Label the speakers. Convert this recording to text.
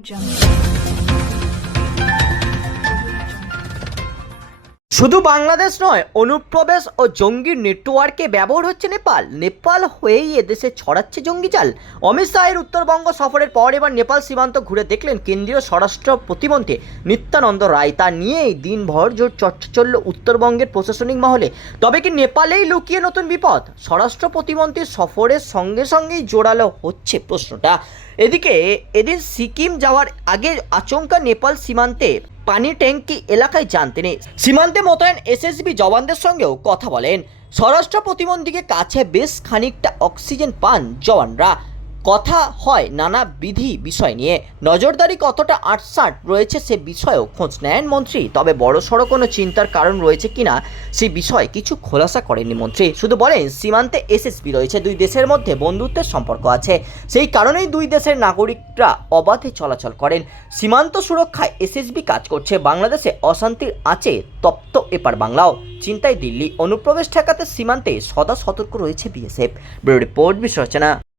Speaker 1: jump. শুধু বাংলাদেশ নয়, অনুপ্রবেশ ও জঙ্গির নেটওয়ার্কে ব্যবহার হচ্ছে নেপাল। নেপাল হয়েই এদেশে ছড়াচ্ছে জঙ্গি চাল। অমিত শাহের উত্তরবঙ্গ সফরের পর এবার নেপাল সীমান্ত ঘুরে দেখলেন কেন্দ্রীয় স্বরাষ্ট্র প্রতিমন্ত্রী নিত্যানন্দ রায়। তা নিয়েই দিনভর জোর চর্চা চলল উত্তরবঙ্গের প্রশাসনিক মহলে। তবে কি নেপালেই লুকিয়ে নতুন বিপদ? স্বরাষ্ট্র প্রতিমন্ত্রীর সফরের সঙ্গে সঙ্গেই জোরালো হচ্ছে প্রশ্নটা। এদিকে, এদিন সিকিম যাওয়ার আগে আচমকা নেপাল সীমান্তে পানি ট্যাঙ্কি এলাকায় যান তিনি সীমান্তে মোতায়েন এসএসবি জওয়ানদের সঙ্গেও কথা বলেন। স্বরাষ্ট্র প্রতিমন্ত্রীকে কাছে বেশ খানিকটা অক্সিজেন পান জওয়ানরা। কথা হয় নানা বিধি বিষয় নিয়ে। নজরদারি কতটা আটসাট রয়েছে সে বিষয়েও খোঁজ নেন মন্ত্রী। তবে বড় সড়ো কোনো চিন্তার কারণ রয়েছে কিনা সে বিষয়ে কিছু খোলাসা করেননি মন্ত্রী। শুধু বলেন, সীমান্তে এসএসপি রয়েছে, দুই দেশের মধ্যে বন্ধুত্বের সম্পর্ক আছে। সেই কারণেই দুই দেশের নাগরিকরা অবাধে চলাচল করেন। সীমান্ত সুরক্ষায় এসএসবি কাজ করছে, বাংলাদেশে অশান্তির আছে তপ্ত এপার বাংলাও। চিন্তায় দিল্লি, অনুপ্রবেশ ঠেকাতে সীমান্তে সদা সতর্ক রয়েছে বিএসএফ। ব্যুরো রিপোর্ট বিশ্ব রচনা